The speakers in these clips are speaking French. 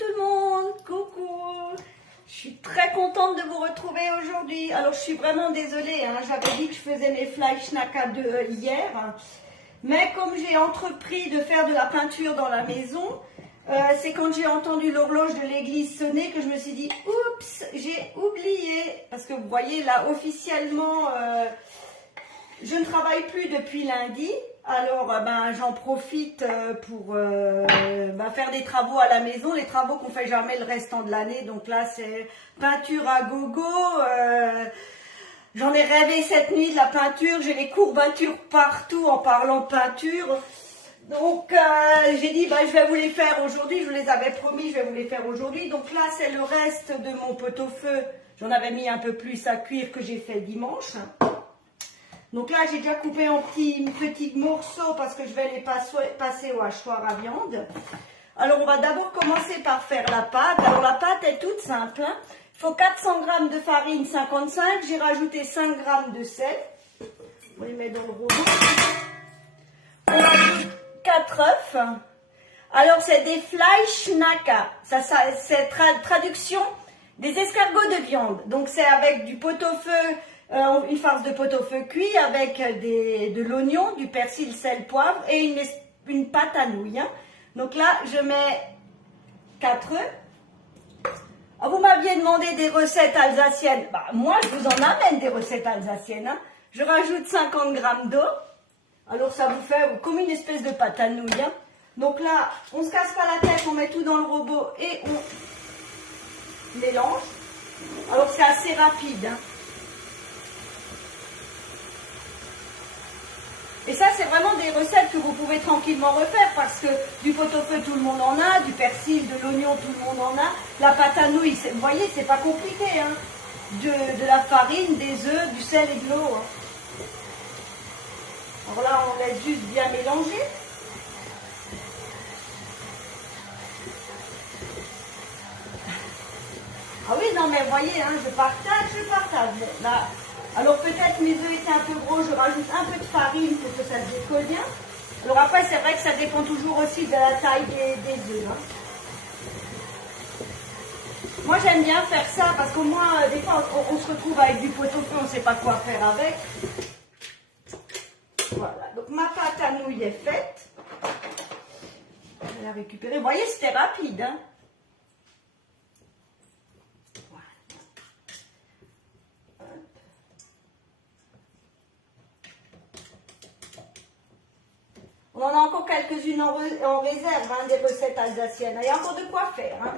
tout le monde, coucou. Je suis très contente de vous retrouver aujourd'hui. Alors je suis vraiment désolée, hein, j'avais dit que je faisais mes Fleischnacker de hier. Mais comme j'ai entrepris de faire de la peinture dans la maison, c'est quand j'ai entendu l'horloge de l'église sonner que je me suis dit, oups, j'ai oublié. Parce que vous voyez là, officiellement, je ne travaille plus depuis lundi. Alors j'en profite pour faire des travaux à la maison, les travaux qu'on fait jamais le restant de l'année. Donc là c'est peinture à gogo, j'en ai rêvé cette nuit de la peinture, j'ai les courbatures partout en parlant de peinture. Donc j'ai dit je vais vous les faire aujourd'hui, je vous les avais promis, je vais vous les faire aujourd'hui. Donc là c'est le reste de mon pot-au-feu, j'en avais mis un peu plus à cuire que j'ai fait dimanche. Donc là, j'ai déjà coupé en petits morceaux parce que je vais les passer au hachoir à viande. Alors, on va d'abord commencer par faire la pâte. Alors, la pâte est toute simple. Hein. Il faut 400 g de farine 55. J'ai rajouté 5 g de sel. On les met dans le robot. On rajoute 4 œufs. Alors, c'est des Fleischnacker. Ça c'est traduction des escargots de viande. Donc, c'est avec du pot-au-feu. Une farce de pot-au-feu cuit avec de l'oignon, du persil, sel, poivre et une pâte à nouilles. Hein. Donc là, je mets 4 œufs. Ah, vous m'aviez demandé des recettes alsaciennes. Moi, je vous en amène des recettes alsaciennes. Hein. Je rajoute 50 g d'eau. Alors, ça vous fait comme une espèce de pâte à nouilles. Hein. Donc là, on ne se casse pas la tête, on met tout dans le robot et on mélange. Alors, c'est assez rapide. Hein. Et ça, c'est vraiment des recettes que vous pouvez tranquillement refaire parce que du pot-au-feu, tout le monde en a, du persil, de l'oignon, tout le monde en a. La pâte à nouilles, vous voyez, c'est pas compliqué. Hein. De la farine, des œufs, du sel et de l'eau. Hein. Alors là, on laisse juste bien mélanger. Ah oui, non, mais vous voyez, hein, je partage. Là. Alors peut-être mes œufs étaient un peu gros, je rajoute un peu de farine pour que ça se décolle bien. Alors après c'est vrai que ça dépend toujours aussi de la taille des œufs. Hein. Moi j'aime bien faire ça parce qu'au moins des fois on se retrouve avec du pot-au-feu, on ne sait pas quoi faire avec. Voilà, donc ma pâte à nouilles est faite. Je vais la récupérer. Vous voyez c'était rapide. Hein. On en a encore quelques-unes en réserve, hein, des recettes alsaciennes. Il y a encore de quoi faire. Hein.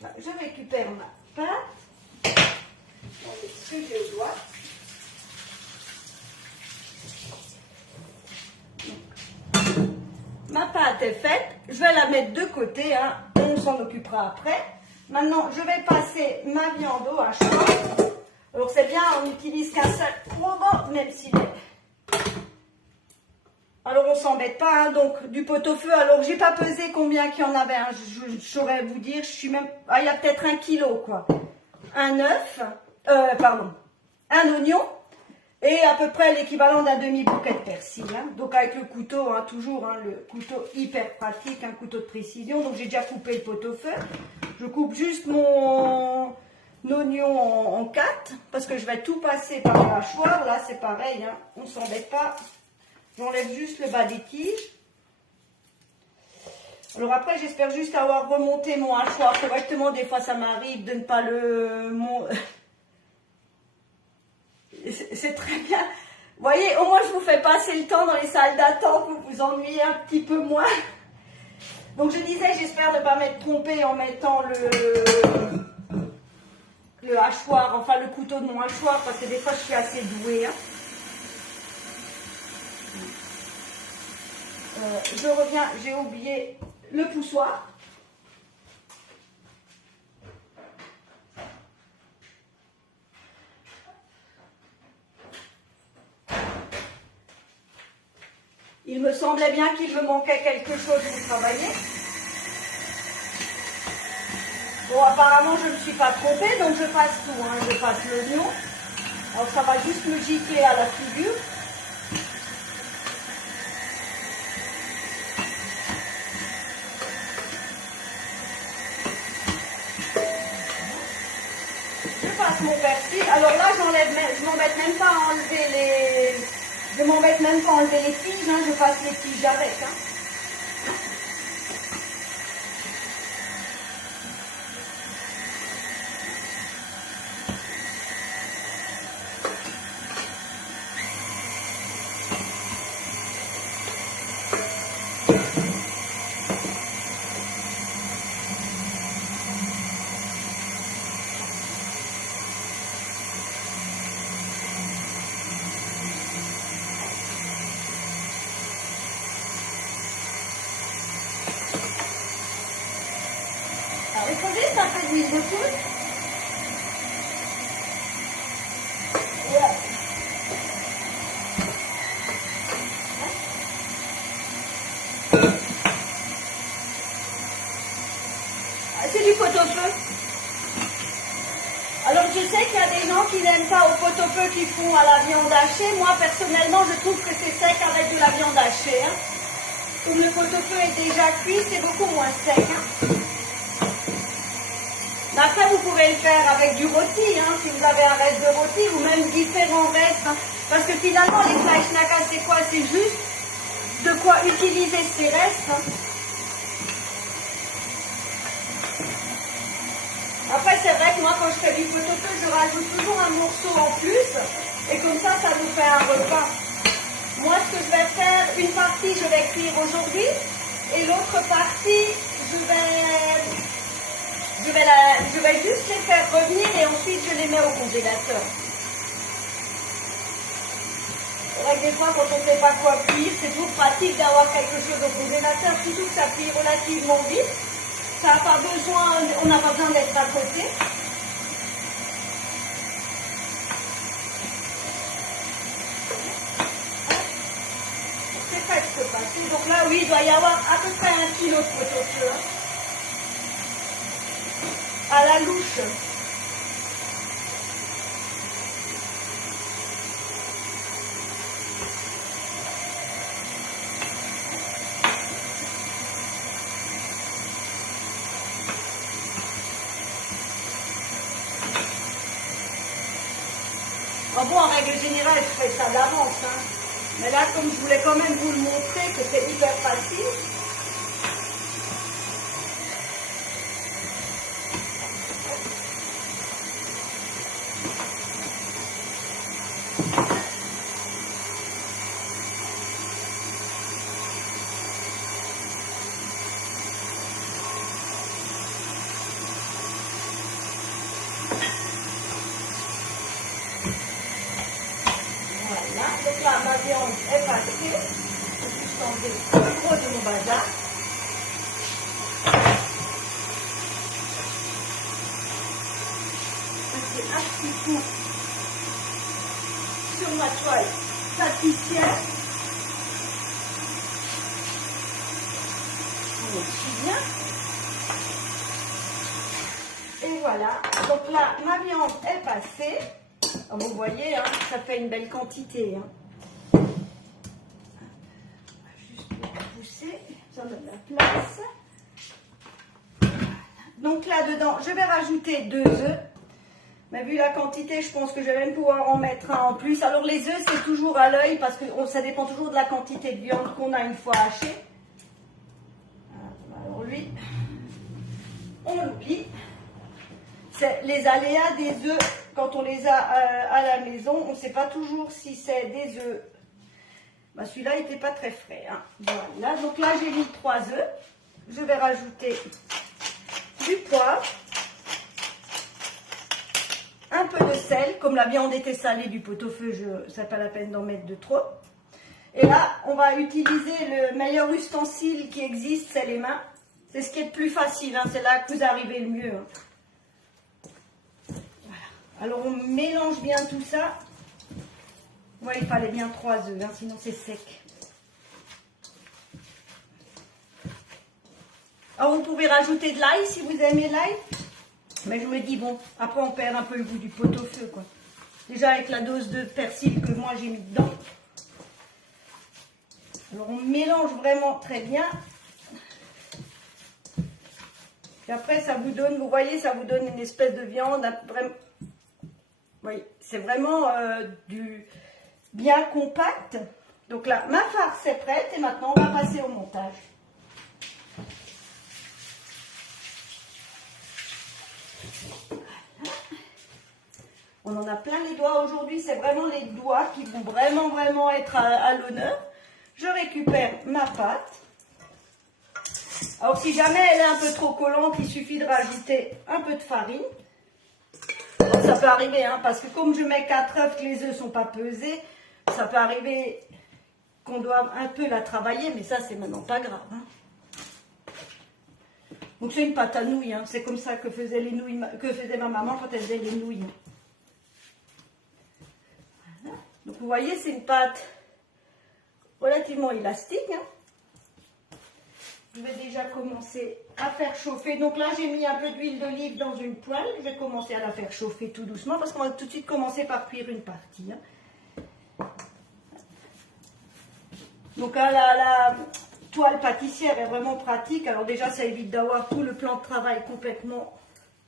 Là, je récupère ma pâte. Ce que je dois. Ma pâte est faite. Je vais la mettre de côté. Hein. On s'en occupera après. Maintenant, je vais passer ma viande au hachoir. Alors, c'est bien, on n'utilise qu'un seul robot, même s'il est... Alors on s'embête pas, hein, donc du pot-au-feu. Alors j'ai pas pesé combien qu'il y en avait, hein, je saurais vous dire, je suis même... Ah, il y a peut-être 1 kilo quoi. Un œuf, un oignon et à peu près l'équivalent d'un demi-bouquet de persil. Hein. Donc avec le couteau, hein, toujours, hein, le couteau hyper pratique, un couteau de précision. Donc j'ai déjà coupé le pot-au-feu. Je coupe juste mon oignon en 4 parce que je vais tout passer par le hachoir. Là c'est pareil, hein, on ne s'embête pas. J'enlève juste le bas des tiges. Alors après, j'espère juste avoir remonté mon hachoir correctement. Des fois, ça m'arrive de ne pas le... C'est très bien. Vous voyez, au moins, je vous fais passer le temps dans les salles d'attente. Vous vous ennuyez un petit peu moins. Donc, je disais, j'espère ne pas m'être trompée en mettant le hachoir, enfin le couteau de mon hachoir, parce que des fois, je suis assez douée. Hein. Je reviens, j'ai oublié le poussoir. Il me semblait bien qu'il me manquait quelque chose pour travailler. Bon, apparemment, je ne me suis pas trompée, donc je passe tout. Hein. Je passe l'oignon. Alors, ça va juste me gicler à la figure. alors là, je m'embête même pas à enlever les... Je m'embête même pas à enlever les tiges, hein, je passe les tiges avec. Hein. Alors, vous savez, ça fait d'huile de poudre. C'est du pot-au-feu. Alors je sais qu'il y a des gens qui n'aiment pas au pot-au-feu qui font à la viande hachée. Moi personnellement je trouve que c'est sec avec de la viande hachée. Hein. Comme le pot-au-feu est déjà cuit, c'est beaucoup moins sec. Hein. Mais après vous pouvez le faire avec du rôti, hein, si vous avez un reste de rôti ou même différents restes. Hein. Parce que finalement les fleischknackers c'est quoi? C'est juste de quoi utiliser ces restes. Hein. Après, c'est vrai que moi, quand je fais du pot-au-feu, je rajoute toujours un morceau en plus. Et comme ça nous fait un repas. Moi, ce que je vais faire, une partie, je vais cuire aujourd'hui. Et l'autre partie, je vais juste les faire revenir et ensuite, je les mets au congélateur. C'est vrai que des fois, quand on ne sait pas quoi cuire, c'est toujours pratique d'avoir quelque chose au congélateur, surtout que ça cuit relativement vite. Ça n'a pas besoin, on n'a pas besoin d'être à côté. C'est presque facile. Donc là, oui, il doit y avoir à peu près 1 kilo de pot-au-feu. À la louche. Bon, en règle générale, je fais ça d'avance. Hein. Mais là, comme je voulais quand même vous le montrer, que c'est hyper facile. Donc là, ma viande est passée. Je vais juste enlever le gros de mon bazar. C'est un petit coup sur ma toile pâtissière. On étire bien. Et voilà. Donc là, ma viande est passée. Alors vous voyez, hein, ça fait une belle quantité. Hein. On va juste le pousser, ça donne la place. Voilà. Donc là-dedans, je vais rajouter 2 œufs. Mais vu la quantité, je pense que je vais même pouvoir en mettre un en plus. Alors les œufs, c'est toujours à l'œil parce que ça dépend toujours de la quantité de viande qu'on a une fois hachée. Alors lui, on l'oublie. C'est les aléas des œufs. Quand on les a à la maison, on ne sait pas toujours si c'est des œufs. Bah, celui-là, il n'était pas très frais. Hein. Voilà. Donc là, j'ai mis 3 œufs. Je vais rajouter du poivre. Un peu de sel. Comme la viande était salée du pot-au-feu, ça n'est pas la peine d'en mettre de trop. Et là, on va utiliser le meilleur ustensile qui existe, c'est les mains. C'est ce qui est le plus facile. Hein. C'est là que vous arrivez le mieux. Hein. Alors on mélange bien tout ça. Ouais, il fallait bien 3 œufs, hein, sinon c'est sec. Alors vous pouvez rajouter de l'ail si vous aimez l'ail. Mais je me dis, bon, après on perd un peu le goût du pot-au-feu, quoi. Déjà avec la dose de persil que moi j'ai mis dedans. Alors on mélange vraiment très bien. Et après ça vous donne, vous voyez, ça vous donne une espèce de viande vraiment... Oui, c'est vraiment du bien compact. Donc là, ma farce est prête et maintenant on va passer au montage. On en a plein les doigts aujourd'hui, c'est vraiment les doigts qui vont vraiment être à l'honneur. Je récupère ma pâte. Alors si jamais elle est un peu trop collante, il suffit de rajouter un peu de farine. Alors, ça peut arriver, hein, parce que comme je mets 4 œufs, que les œufs ne sont pas pesés, ça peut arriver qu'on doit un peu la travailler, mais ça c'est maintenant pas grave. Hein. Donc c'est une pâte à nouilles, hein. C'est comme ça que faisait les nouilles, que faisait ma maman quand elle faisait les nouilles. Voilà. Donc vous voyez, c'est une pâte relativement élastique. Hein. Je vais déjà commencer à faire chauffer. Donc là, j'ai mis un peu d'huile d'olive dans une poêle. Je vais commencer à la faire chauffer tout doucement parce qu'on va tout de suite commencer par cuire une partie. Hein. Donc là, la toile pâtissière est vraiment pratique. Alors déjà, ça évite d'avoir tout le plan de travail complètement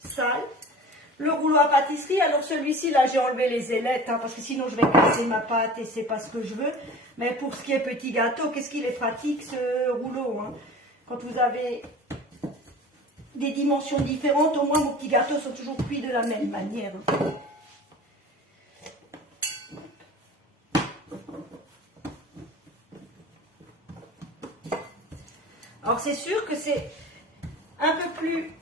sale. Le rouleau à pâtisserie, alors celui-ci, là, j'ai enlevé les ailettes hein, parce que sinon, je vais casser ma pâte et c'est pas ce que je veux. Mais pour ce qui est petit gâteau, qu'est-ce qu'il est pratique ce rouleau hein. Quand vous avez des dimensions différentes, au moins vos petits gâteaux sont toujours cuits de la même manière. Alors c'est sûr que c'est un peu plus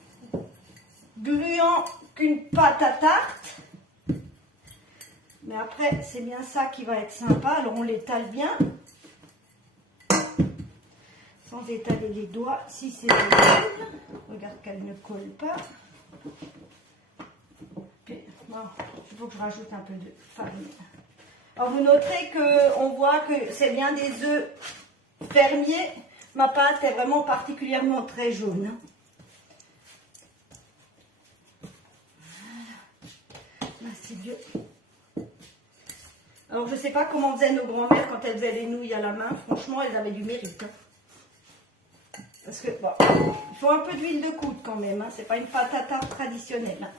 gluant qu'une pâte à tarte. Mais après, c'est bien ça qui va être sympa. Alors on l'étale bien. Sans étaler les doigts, si c'est possible. Regarde qu'elle ne colle pas. Puis, bon, il faut que je rajoute un peu de farine. Alors vous noterez qu'on voit que c'est bien des œufs fermiers. Ma pâte est vraiment particulièrement très jaune. Voilà. Là c'est mieux. Alors je ne sais pas comment faisaient nos grands-mères quand elles faisaient les nouilles à la main. Franchement, elles avaient du mérite. Hein. Parce que, bon, il faut un peu d'huile de coude quand même, hein. C'est pas une pâte à tarte traditionnelle. Hein.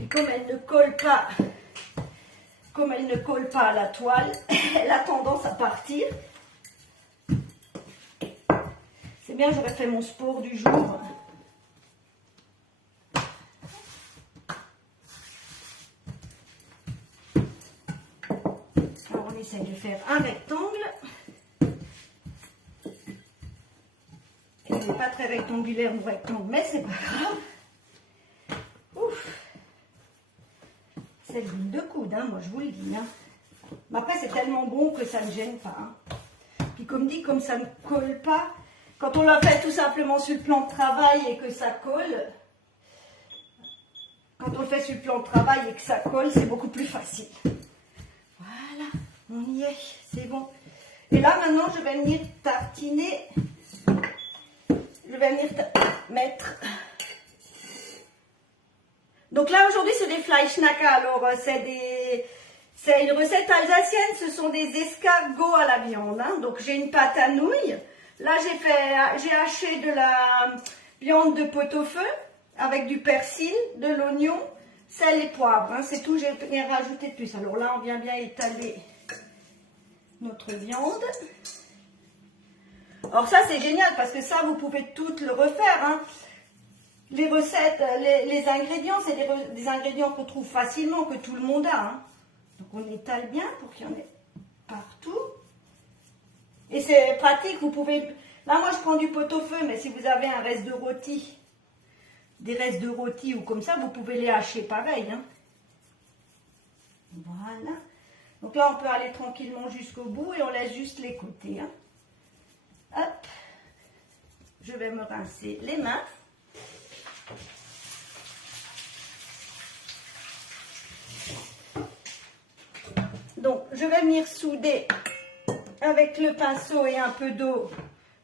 Et comme elle ne colle pas à la toile, elle a tendance à partir. C'est bien, j'aurais fait mon sport du jour. J'essaie de faire un rectangle. Il n'est pas très rectangulaire mon rectangle, mais c'est pas grave. Ouf. C'est l'huile de coude, hein, moi je vous le dis. Hein. Mais après c'est tellement bon que ça ne gêne pas. Hein. Puis comme dit, comme ça ne colle pas, quand on l'a fait tout simplement sur le plan de travail et que ça colle, quand on le fait sur le plan de travail et que ça colle, c'est beaucoup plus facile. Voilà. On y est, c'est bon. Et là, maintenant, je vais venir tartiner. Je vais venir mettre. Donc là, aujourd'hui, c'est des Fleischnacker. Alors, c'est une recette alsacienne. Ce sont des escargots à la viande. Hein. Donc, j'ai une pâte à nouilles. Là, j'ai haché de la viande de pot-au-feu avec du persil, de l'oignon, sel et poivre. Hein. C'est tout, j'ai rien rajouté de plus. Alors là, on vient bien étaler notre viande. Alors ça c'est génial parce que ça vous pouvez toutes le refaire. Hein. Les recettes, les ingrédients, c'est des ingrédients qu'on trouve facilement, que tout le monde a. Hein. Donc on étale bien pour qu'il y en ait partout. Et c'est pratique, vous pouvez... Là moi je prends du pot-au-feu, mais si vous avez un reste de rôti, des restes de rôti ou comme ça, vous pouvez les hacher pareil. Hein. Voilà. Donc là, on peut aller tranquillement jusqu'au bout et on laisse juste les côtés. Hein. Hop. Je vais me rincer les mains. Donc, je vais venir souder avec le pinceau et un peu d'eau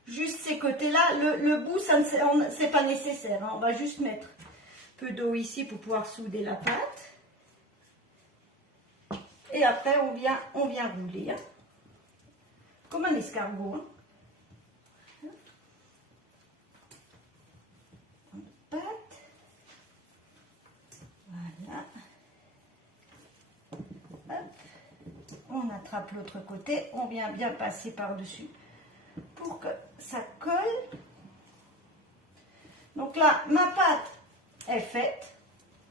juste ces côtés-là. Le bout, c'est pas nécessaire. Hein. On va juste mettre un peu d'eau ici pour pouvoir souder la pâte. Et après, on vient rouler. Hein. comme un escargot. Hein. Pâte. Voilà. Hop. On attrape l'autre côté, on vient bien passer par-dessus pour que ça colle. Donc là, ma pâte est faite.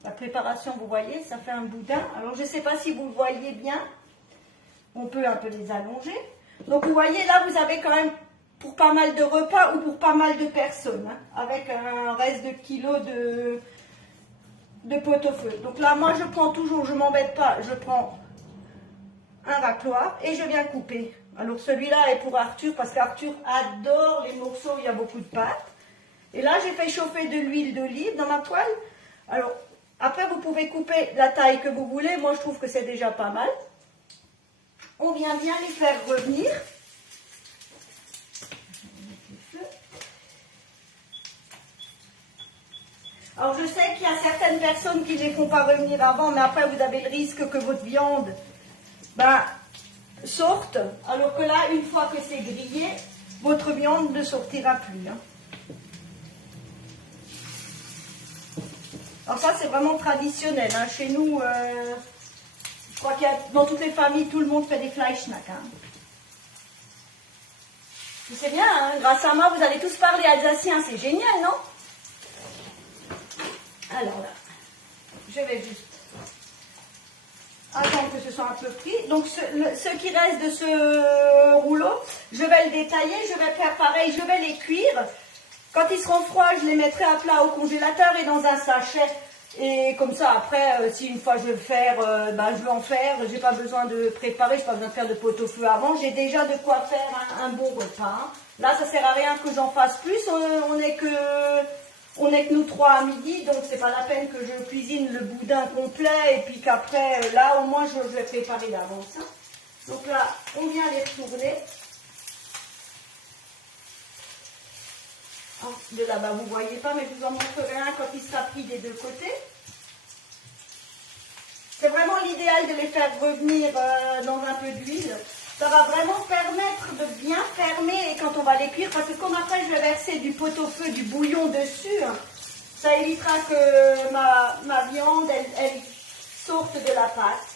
La préparation, vous voyez, ça fait un boudin. Alors, je ne sais pas si vous le voyez bien. On peut un peu les allonger. Donc, vous voyez, là, vous avez quand même pour pas mal de repas ou pour pas mal de personnes. Hein, avec un reste de kilos de pot-au-feu. Donc là, moi, je prends toujours, je ne m'embête pas, je prends un racloir et je viens couper. Alors, celui-là est pour Arthur parce qu'Arthur adore les morceaux où il y a beaucoup de pâte. Et là, j'ai fait chauffer de l'huile d'olive dans ma poêle. Alors, après, vous pouvez couper la taille que vous voulez. Moi, je trouve que c'est déjà pas mal. On vient bien les faire revenir. Alors, je sais qu'il y a certaines personnes qui ne les font pas revenir avant, mais après, vous avez le risque que votre viande sorte. Alors que là, une fois que c'est grillé, votre viande ne sortira plus. Hein. Alors ça, c'est vraiment traditionnel. Hein. Chez nous, je crois qu'il y a dans toutes les familles, tout le monde fait des Fleischnack. Hein. C'est bien, hein. Grâce à moi, vous allez tous parler alsacien. C'est génial, non? Alors là, je vais juste attendre que ce soit un peu pris. Donc, ce qui reste de ce rouleau, je vais le détailler. Je vais faire pareil, je vais les cuire. Quand ils seront froids, je les mettrai à plat au congélateur et dans un sachet. Et comme ça, après, si une fois je veux le faire, je vais en faire. J'ai pas besoin de préparer, j'ai pas besoin de faire de pot-au-feu avant. J'ai déjà de quoi faire un bon repas. Hein. Là, ça sert à rien que j'en fasse plus. On n'est que nous trois à midi, donc c'est pas la peine que je cuisine le boudin complet et puis qu'après, là, au moins, je vais préparer d'avance. Hein. Donc là, on vient les retourner. De là-bas, vous ne voyez pas, mais je vous en montrerai un quand il sera pris des deux côtés. C'est vraiment l'idéal de les faire revenir dans un peu d'huile. Ça va vraiment permettre de bien fermer et quand on va les cuire, parce que comme après je vais verser du pot-au-feu, du bouillon dessus, ça évitera que ma viande, elle sorte de la pâte.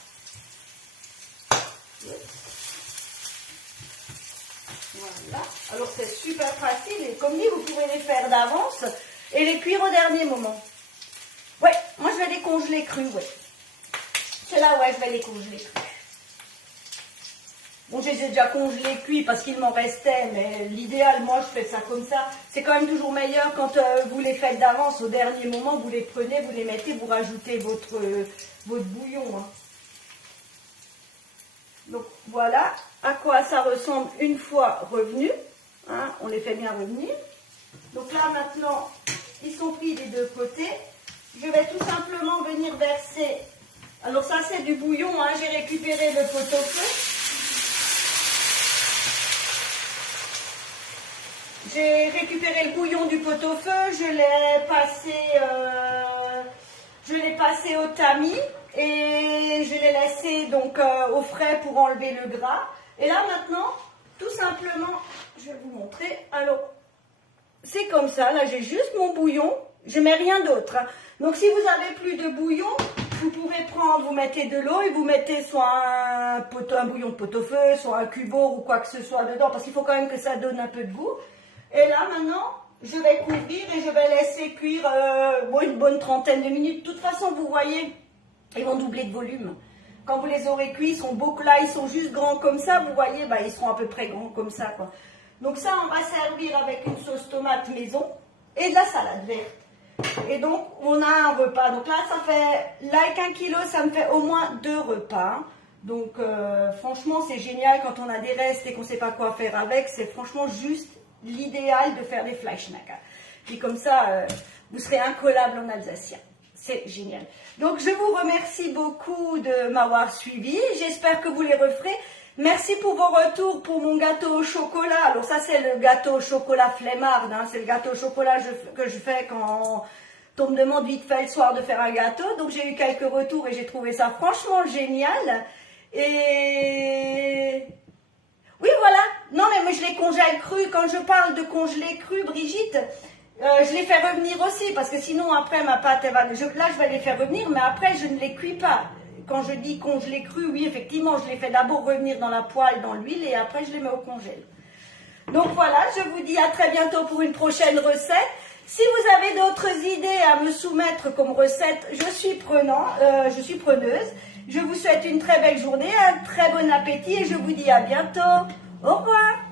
Voilà. Alors c'est super facile et comme dit, vous pouvez les faire d'avance et les cuire au dernier moment. Ouais, moi je vais les congeler crus, ouais. Ceux-là, ouais, je vais les congeler crus. Bon, je les ai déjà congelés cuits parce qu'il m'en restait, mais l'idéal, moi je fais ça comme ça. C'est quand même toujours meilleur quand vous les faites d'avance au dernier moment, vous les prenez, vous les mettez, vous rajoutez votre bouillon. Hein. Donc voilà à quoi ça ressemble une fois revenu. Hein, on les fait bien revenir. Donc là maintenant, ils sont pris des deux côtés. Je vais tout simplement venir verser. Alors ça c'est du bouillon, hein, j'ai récupéré le pot-au-feu. J'ai récupéré le bouillon du pot-au-feu, je l'ai passé au tamis et je l'ai laissé donc au frais pour enlever le gras. Et là maintenant, tout simplement, je vais vous montrer. Alors, c'est comme ça, là j'ai juste mon bouillon, je mets rien d'autre. Hein. Donc si vous avez plus de bouillon, vous pouvez prendre, vous mettez de l'eau et vous mettez soit un bouillon de pot-au-feu, soit un cubord ou quoi que ce soit dedans, parce qu'il faut quand même que ça donne un peu de goût. Et là maintenant, je vais couvrir et je vais laisser cuire une bonne trentaine de minutes. De toute façon, vous voyez, ils vont doubler de volume. Quand vous les aurez cuits, ils sont beaucoup là, ils sont juste grands comme ça, vous voyez, ils seront à peu près grands comme ça, quoi. Donc ça, on va servir avec une sauce tomate maison et de la salade verte. Et donc, on a un repas. Donc là, avec 1 kilo, ça me fait au moins 2 repas. Donc, franchement, c'est génial quand on a des restes et qu'on ne sait pas quoi faire avec. C'est franchement juste l'idéal de faire des Fleischnack. Puis comme ça, vous serez incollable en alsacien. C'est génial. Donc, je vous remercie beaucoup de m'avoir suivi. J'espère que vous les referez. Merci pour vos retours pour mon gâteau au chocolat. Alors ça, c'est le gâteau au chocolat flemmarde. Hein. C'est le gâteau au chocolat que je fais quand on me demande vite fait le soir de faire un gâteau. Donc, j'ai eu quelques retours et j'ai trouvé ça franchement génial. Et Oui, voilà. Non, mais moi, je les congèle crus. Quand je parle de congeler cru, Brigitte, je les fais revenir aussi, parce que sinon, après, ma pâte, elle va... là, je vais les faire revenir, mais après, je ne les cuis pas. Quand je dis congeler cru, oui, effectivement, je les fais d'abord revenir dans la poêle, dans l'huile, et après, je les mets au congèle. Donc voilà, je vous dis à très bientôt pour une prochaine recette. Si vous avez d'autres idées à me soumettre comme recette, je suis preneuse. Je vous souhaite une très belle journée, un très bon appétit et je vous dis à bientôt. Au revoir.